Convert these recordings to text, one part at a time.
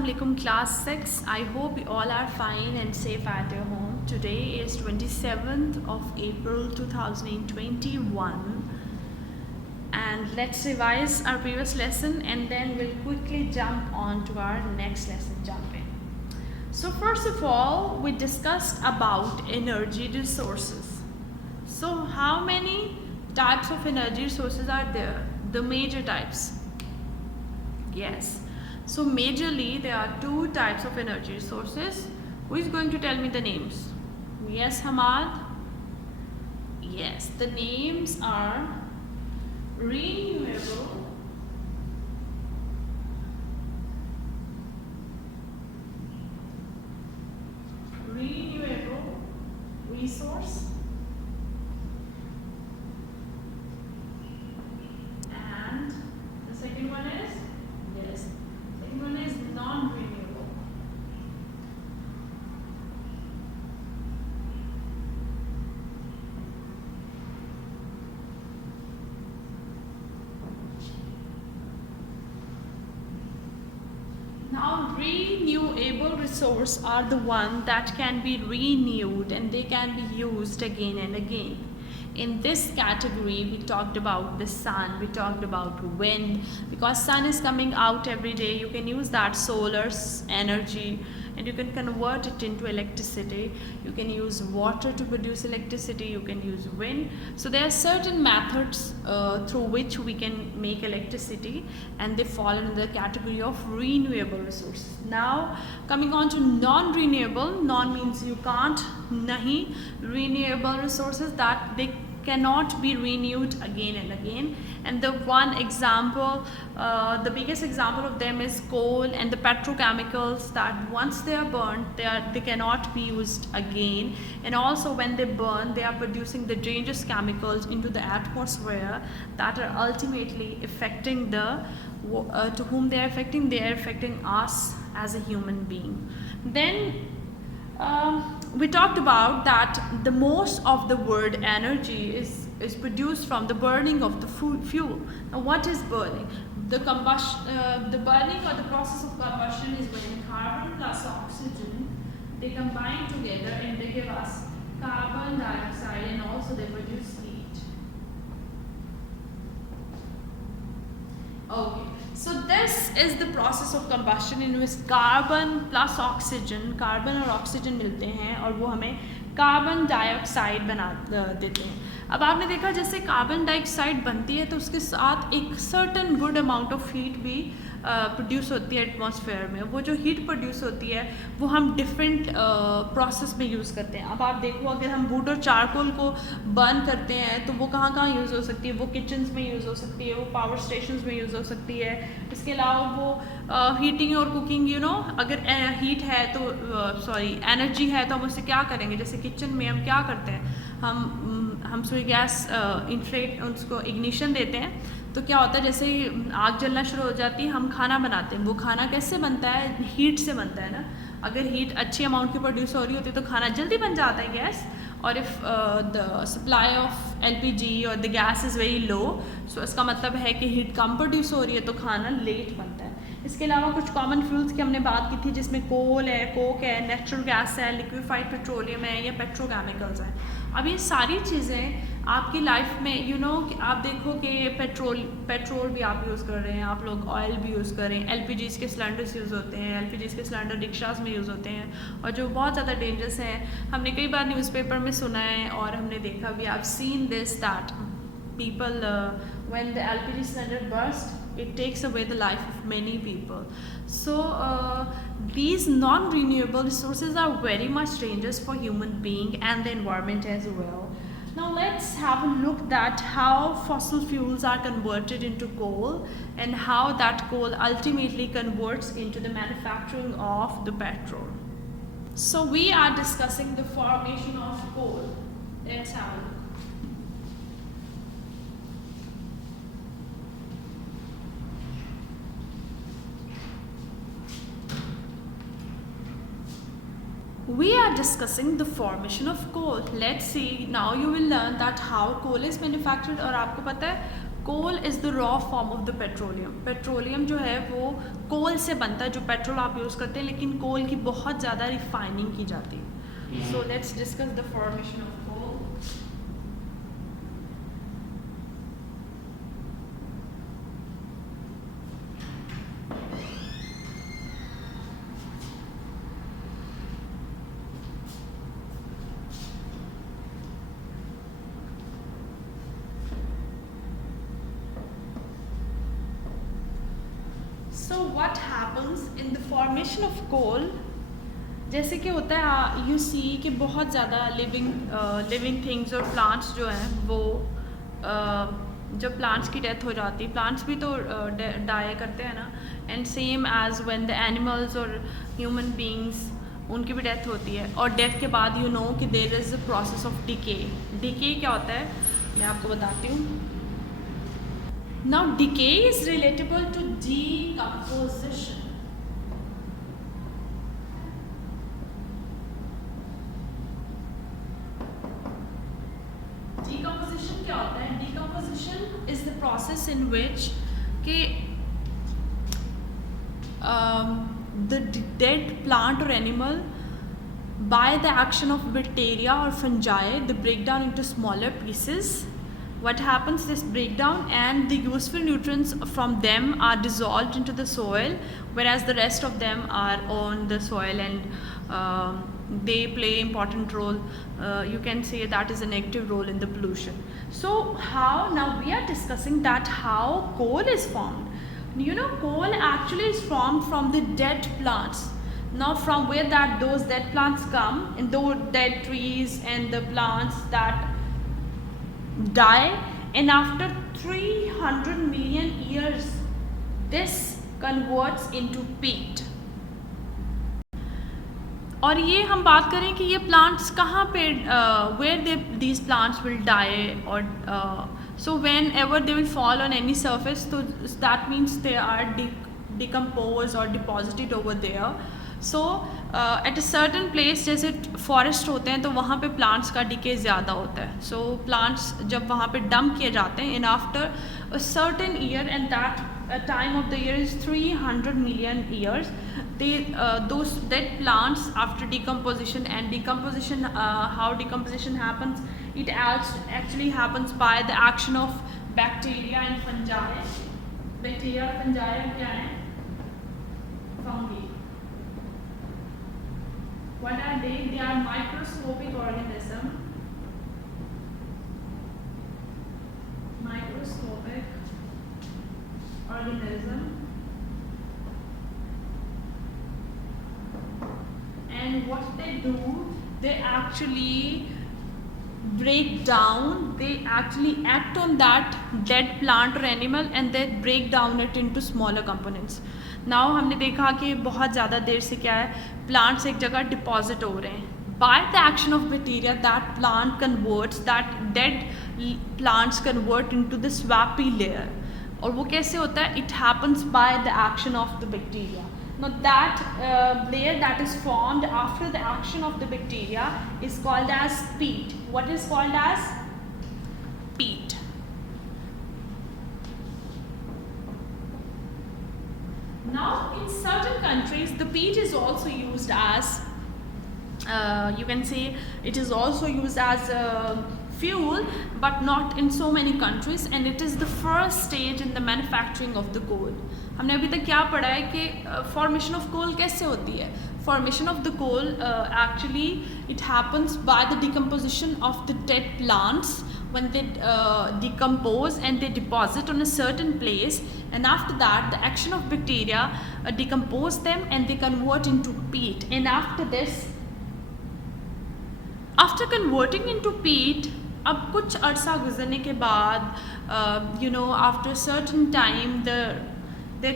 Assalamualaikum class 6. I hope you all are fine and safe at your home. Today is 27th of April 2021 and let's revise our previous lesson and then we'll quickly jump on to our next lesson. So first of all, we discussed about energy resources. So how many types of energy resources are there? The major types. Yes. So majorly there are two types of energy resources. Who is going to tell me the names? Yes, Hamad? Yes, the names are renewable, resource, and the second one is, yes, second one is non-renewable. Now renewable resource are the one that can be renewed and they can be used again and again. In this category we talked about the sun, we talked about wind, because sun is coming out every day. You can use that solar energy and you can convert it into electricity. You can use water to produce electricity, you can use wind. So there are certain methods through which we can make electricity and they fall in the category of renewable resources. Now coming on to non-renewable, non means you can't, nahi, renewable resources that they cannot be renewed again and again. And the one example, the biggest example of them is coal and the petrochemicals that once they are burned, they cannot be used again. And also when they burn, they are producing the dangerous chemicals into the atmosphere that are ultimately affecting the, to whom they are affecting us as a human being. Then we talked about that the most of the word energy is produced from the burning of the fuel. Now what is burning? The burning or the process of combustion is when carbon plus oxygen, they combine together and they give us carbon dioxide and also they produce heat. Okay. So this is the process of combustion in which carbon plus oxygen, carbon और oxygen मिलते हैं और वो हमें carbon dioxide बना देते हैं. अब आपने देखा जैसे कार्बन डाइऑक्साइड बनती है तो उसके साथ एक certain good amount of heat भी प्रोड्यूस होती है एटमॉस्फेयर में. वो जो हीट प्रोड्यूस होती है वो हम डिफरेंट प्रोसेस में यूज़ करते हैं. अब आप देखो अगर हम वुड और चारकोल को बर्न करते हैं तो वो कहाँ कहाँ यूज़ हो सकती है? वो किचन्स में यूज़ हो सकती है, वो पावर स्टेशंस में यूज़ हो सकती है. इसके अलावा वो हीटिंग और कुकिंग, यू नो, अगर हीट है तो सॉरी एनर्जी है तो हम उससे क्या करेंगे? जैसे किचन में हम क्या करते हैं, हम सुई गैस इन्फ्लेट उसको इग्निशन देते हैं तो क्या होता है जैसे ही आग जलना शुरू हो जाती है हम खाना बनाते हैं. वो खाना कैसे बनता है? हीट से बनता है ना. अगर हीट अच्छी अमाउंट की प्रोड्यूस हो रही होती है तो खाना जल्दी बन जाता है गैस. और if the supply of LPG और the gas is very low, so इसका मतलब है कि हीट कम प्रोड्यूस हो रही है तो खाना लेट बनता है. इसके अलावा कुछ कॉमन फ्यूल्स की हमने बात की थी जिसमें कोल है, कोक है, नेचुरल गैस है, लिक्विफाइड पेट्रोलियम है या पेट्रोकेमिकल्स हैं. अब ये सारी चीज़ें आपकी लाइफ में, यू नो, कि आप देखो कि पेट्रोल भी आप यूज़ कर रहे हैं, आप लोग ऑयल भी यूज़ कर रहे हैं, LPGs के सिलेंडर्स यूज़ होते हैं, LPGs के सिलेंडर रिक्शास में यूज़ होते हैं और जो बहुत ज़्यादा डेंजरस हैं. हमने कई बार न्यूज़पेपर में सुना है और हमने देखा भी, I've seen this that people when the LPG cylinder burst, it takes away the life of many people. So these non-renewable resources are very much dangerous for human being and the environment as well. Now let's have a look at how fossil fuels are converted into coal and how that coal ultimately converts into the manufacturing of the petrol. So we are discussing the formation of coal. Let's have a look. We are discussing the formation of coal. Let's see. Now you will learn that how coal is manufactured. और आपको पता है coal is the raw form of the petroleum. Petroleum जो है वो कोल से बनता है, जो पेट्रोल आप यूज़ करते हैं, लेकिन कोल की बहुत ज़्यादा रिफाइनिंग की जाती है. So let's discuss the formation of coal. So what happens in the formation of coal? जैसे कि होता है यू सी कि बहुत ज़्यादा लिविंग थिंग्स और प्लांट्स जो हैं वो जब प्लांट्स की डेथ हो जाती है, प्लांट्स भी तो डाई करते हैं ना, and same as when the animals और ह्यूमन बींग्स उनकी भी डेथ होती है. और डेथ के बाद यू नो कि there is a process of decay. Decay क्या होता है मैं आपको बताती हूँ. Now decay is relatable to decomposition. Decomposition क्या होता है? Decomposition is the process in which the dead plant or animal, by the action of bacteria or fungi, they break down into smaller pieces. What happens, this breakdown and the useful nutrients from them are dissolved into the soil, whereas the rest of them are on the soil, and they play important role. You can say that is a negative role in the pollution. So now we are discussing that how coal is formed. You know, coal actually is formed from the dead plants. Now from where those dead plants come, and those dead trees and the plants that die, and after 300 million years this converts into peat. और ये हम बात करें कि ये plants कहाँ पे where these plants will die, or so whenever they will fall on any surface, so that means they are decomposed or deposited over there. So at a certain place, जैसे फॉरेस्ट होते हैं तो वहाँ पे plants का decay ज़्यादा होता है. सो प्लांट्स जब वहाँ पे डंप किए जाते हैं, in after a certain year, and that time of the year is 300 million years, those dead plants after decomposition, and decomposition, how decomposition happens, it actually happens by the action of bacteria and fungi. Bacteria और fungi क्या है? Fungi. What are they? They are microscopic organism. Microscopic organism. And what they do, they actually break down, they actually act on that dead plant or animal, and they break down it into smaller components. Now हमने देखा कि बहुत ज़्यादा देर से क्या है, plants एक जगह डिपॉजिट हो रहे हैं. By the action of bacteria, that plant converts, that dead plants convert into the swampy layer. और वो कैसे होता है? It happens by the action of the bacteria. Now that layer that is formed after the action of the bacteria is called as peat. What is called as peat? Now in certain countries the peat is also used as you can say it is also used as fuel, but not in so many countries, and it is the first stage in the manufacturing of the coal. हमने अभी तक क्या पढ़ा है कि formation of coal कैसे होती है. Formation of the coal actually it happens by the decomposition of the dead plants when they decompose and they deposit on a certain place, and after that the action of bacteria decompose them and they convert into peat. And after this, after converting into peat, अब कुछ अरसा गुजरने के बाद you know, after a certain time there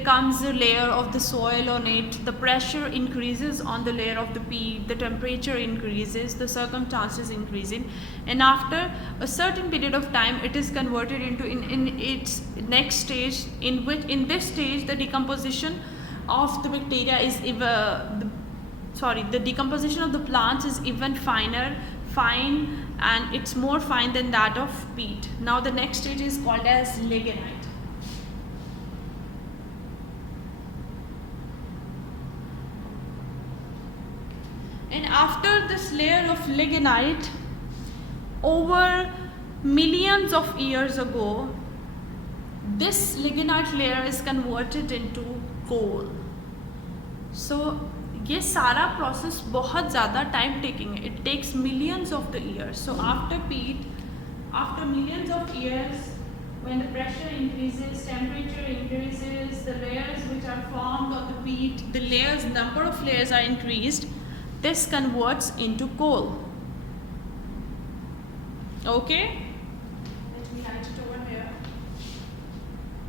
comes a layer of the soil on it, the pressure increases on the layer of the peat, the temperature increases, the circumstances increasing, and after a certain period of time it is converted into in its next stage, in which in this stage the decomposition of the bacteria is the decomposition of the plants is even finer, fine and it's more fine than that of peat. Now the next stage is called as lignite. And after this layer of lignite, over millions of years ago, this lignite layer is converted into coal. So ये सारा process बहुत ज़्यादा time taking है. It takes millions of the years. So after peat, after millions of years, when the pressure increases, temperature increases, the layers which are formed of the peat, the layers, number of layers are increased. This converts into coal. Okay? Let me write it over here.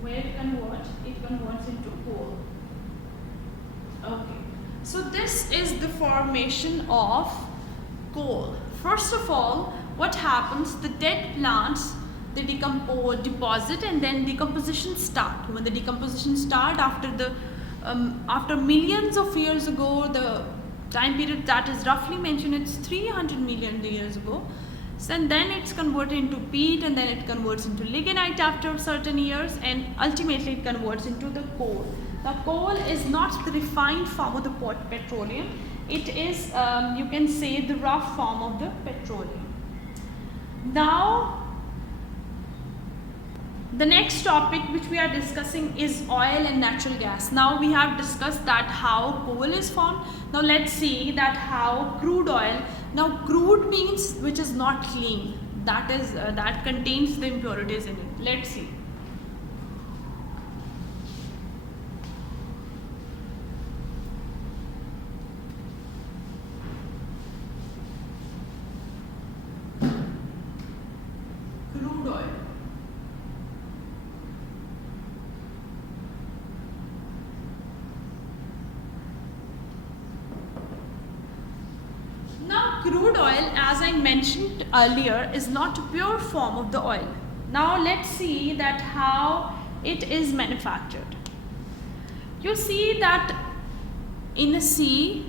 Where it converts into coal. Okay. So this is the formation of coal. First of all, what happens? The dead plants, they decompose, deposit, and then decomposition start. When the decomposition start after millions of years ago, the time period that is roughly mentioned, it's 300 million years ago. So and then it's converted into peat, and then it converts into lignite after certain years, and ultimately it converts into the coal. Now coal is not the refined form of the petroleum. It is, you can say, the rough form of the petroleum. Now the next topic which we are discussing is oil and natural gas. Now we have discussed that how coal is formed. Now let's see that how crude oil. Now crude means which is not clean. That is that contains the impurities in it. Let's see. Crude oil. Now crude oil, as I mentioned earlier, is not a pure form of the oil. Now let's see that how it is manufactured. You see that in a sea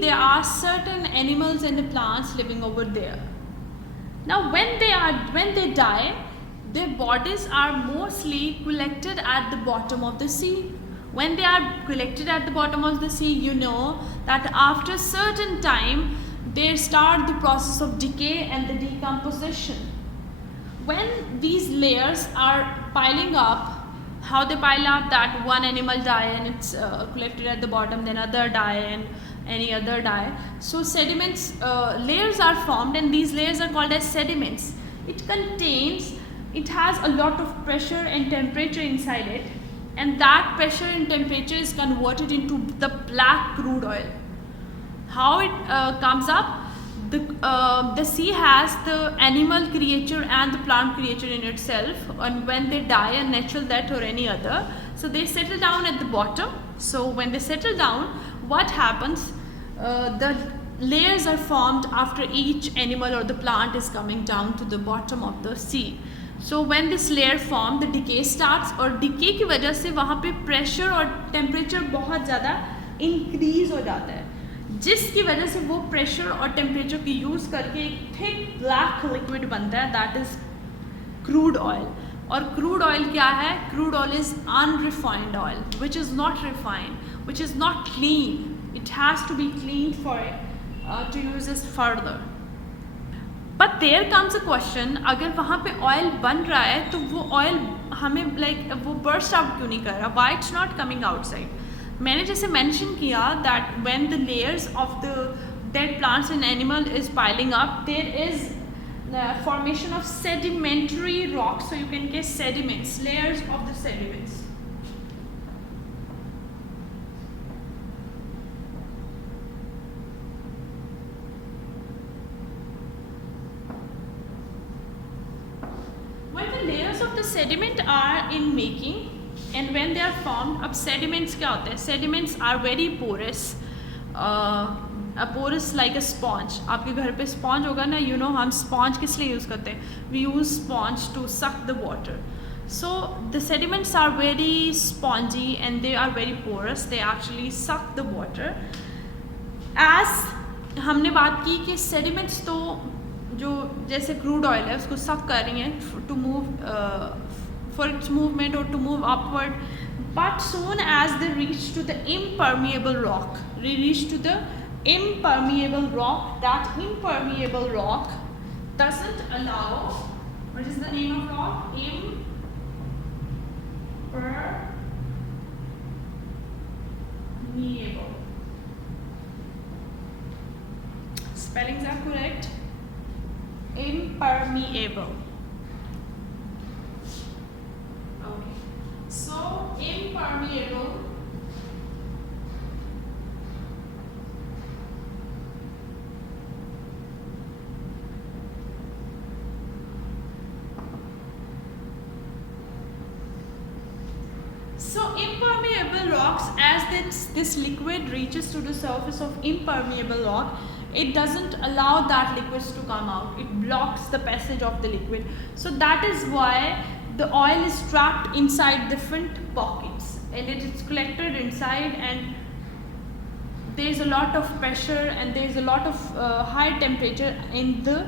there are certain animals and the plants living over there. Now when they die, their bodies are mostly collected at the bottom of the sea. When they are collected at the bottom of the sea, you know that after certain time they start the process of decay and the decomposition. When these layers are piling up, how they pile up, that one animal die and it's collected at the bottom, then other die and any other die. So sediments, layers are formed, and these layers are called as sediments. It has a lot of pressure and temperature inside it, and that pressure and temperature is converted into the black crude oil. How it comes up? The sea has the animal creature and the plant creature in itself, and when they die a natural death or any other, so they settle down at the bottom. So when they settle down, what happens? The layers are formed after each animal or the plant is coming down to the bottom of the sea. So when this layer form, the decay starts, और decay की वजह से वहाँ पे pressure और temperature बहुत ज़्यादा increase हो जाता है, जिसकी वजह से वो pressure और temperature की use करके एक thick black liquid बनता है, that is crude oil. और crude oil क्या है? Crude oil is unrefined oil, which is not refined, which is not clean. It has to be cleaned for it to use this further. But there comes a question, अगर वहाँ पे oil बन रहा है तो वो oil हमें वो burst out क्यों नहीं कर रहा? Why it's not coming outside? मैंने जैसे mention किया that when the layers of the dead plants and animal is piling up, there is the formation of sedimentary rocks. So you can get sediments, layers of the sediments. Sediment are in making, and when they are formed, अब sediments क्या होते हैं? Sediments are very porous, porous like a sponge. आपके घर पे sponge होगा ना, you know हम sponge किस लिए use करते हैं? We use sponge to suck the water. So the sediments are very spongy and they are very porous. They actually suck the water. As हमने बात की कि सेडिमेंट्स तो जो जैसे क्रूड ऑयल है उसको सक कर रही हैं to move for its movement और to move upward, but soon as they reach to the impermeable rock, they reach to the impermeable rock, that impermeable rock doesn't allow, what is the name of rock? Impermeable. Spellings are correct. Impermeable. Okay. So impermeable rocks, as this liquid reaches to the surface of impermeable rock, it doesn't allow that liquids to come out. It blocks the passage of the liquid. So that is why the oil is trapped inside different pockets and it is collected inside, and there is a lot of pressure and there is a lot of high temperature in the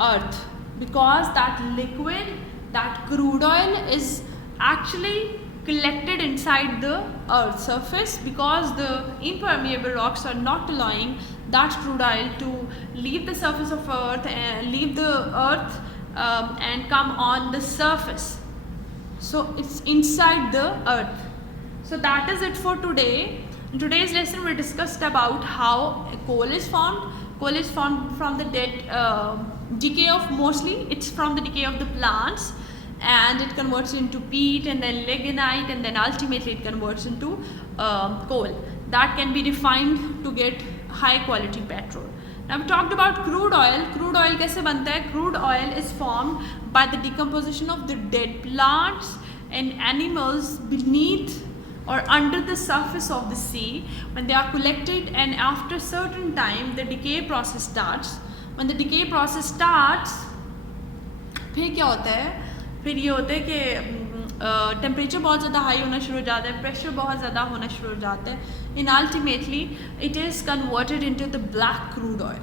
earth, because that liquid, that crude oil, is actually collected inside the earth surface, because the impermeable rocks are not allowing that crude oil to leave the surface of earth and leave the earth and come on the surface. So it's inside the earth. So that is it for today. In today's lesson we discussed about how coal is formed. Coal is formed from the decay of, mostly it's from the decay of the plants, and it converts into peat and then lignite, and then ultimately it converts into coal that can be refined to get high quality petrol. Now we talked about crude oil. Crude oil kaise banta hai? Crude oil is formed by the decomposition of the dead plants and animals beneath or under the surface of the sea when they are collected, and after certain time the decay process starts. When the decay process starts, फिर क्या होता है? फिर ये होता है कि temperature बहुत ज़्यादा हाई होना शुरू हो जाता है, प्रेशर बहुत ज़्यादा होना शुरू हो जाता है, and ultimately it is converted into the black crude oil.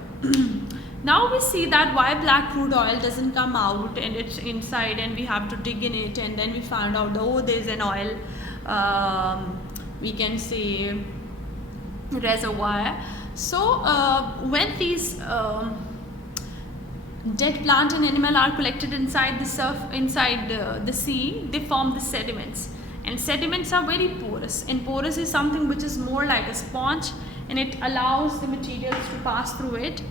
Now we see that why black crude oil doesn't come out and it's inside and we have to dig in it, and then we found out, oh, there's an oil, we can say reservoir. So when these dead plant and animal are collected inside the sea, they form the sediments, and sediments are very porous, and porous is something which is more like a sponge and it allows the materials to pass through it.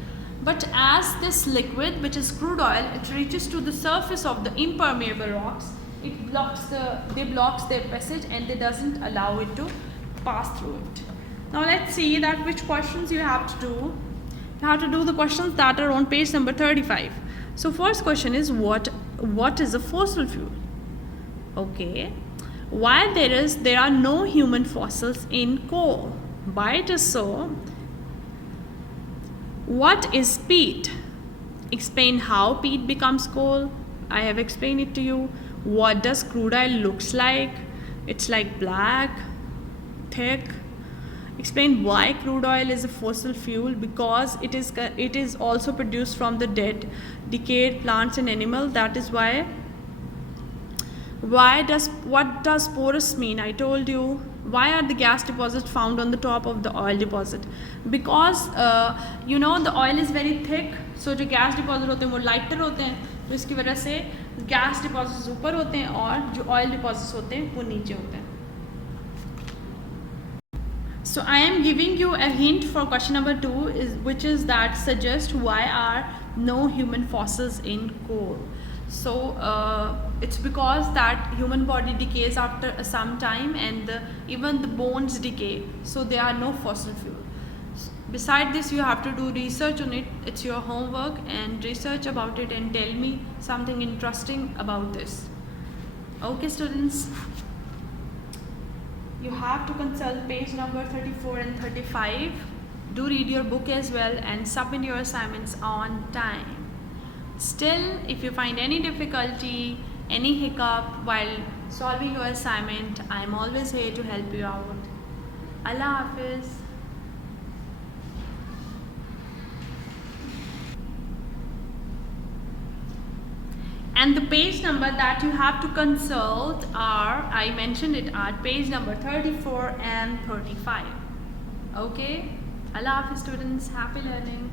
But as this liquid, which is crude oil, it reaches to the surface of the impermeable rocks, it blocks their passage and it doesn't allow it to pass through it. Now let's see that which questions you have to do. You have to do the questions that are on page number 35. So first question is, what is a fossil fuel? Okay. Why there are no human fossils in coal? Why it is so? What is peat? Explain how peat becomes coal. I have explained it to you. What does crude oil looks like? It's like black, thick. Explain why crude oil is a fossil fuel, because it is also produced from the decayed plants and animal. That is why. What does porous mean? I told you. Why are the gas deposits found on the top of the oil deposit? Because the oil is very thick, so जो gas deposit होते हैं वो lighter होते हैं, तो इसकी वजह से gas deposits ऊपर होते हैं और जो oil deposits होते हैं वो नीचे होते हैं. So I am giving you a hint for question number 2, which is that suggest why are no human fossils in coal. So it's because that human body decays after some time, and even the bones decay, so there are no fossil fuel. Beside this, you have to do research on it. It's your homework, and research about it and tell me something interesting about this. Okay, students, you have to consult page number 34 and 35. Do read your book as well and submit your assignments on time. Still, if you find any difficulty, any hiccup while solving your assignment, I am always here to help you out. Allah Hafiz. and the page number that you have to consult are, I mentioned it at page number 34 and 35. Okay, Allah Hafiz students, happy learning.